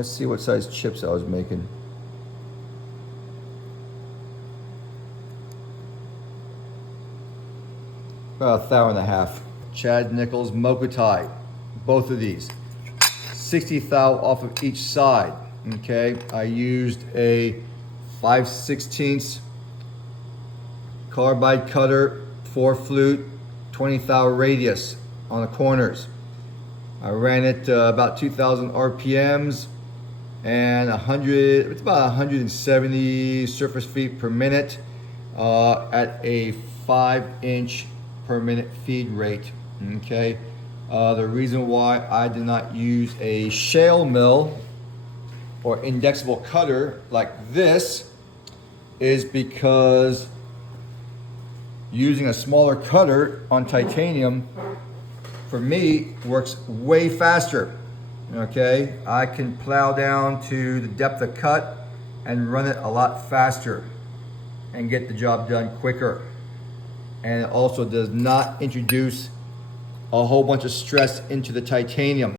Let's see what size chips I was making. About 1.5 thou. Chad Nichols mokuti, both of these. 60 thou off of each side. Okay, I used a 5/16 carbide cutter, 4 flute, 20 thou radius on the corners. I ran it about 2,000 RPMs and it's about 170 surface feet per minute at a 5-inch per minute feed rate. Okay, the reason why I did not use a shale mill or indexable cutter like this is because using a smaller cutter on titanium for me works way faster. Okay, I can plow down to the depth of cut and run it a lot faster and get the job done quicker. And it also does not introduce a whole bunch of stress into the titanium.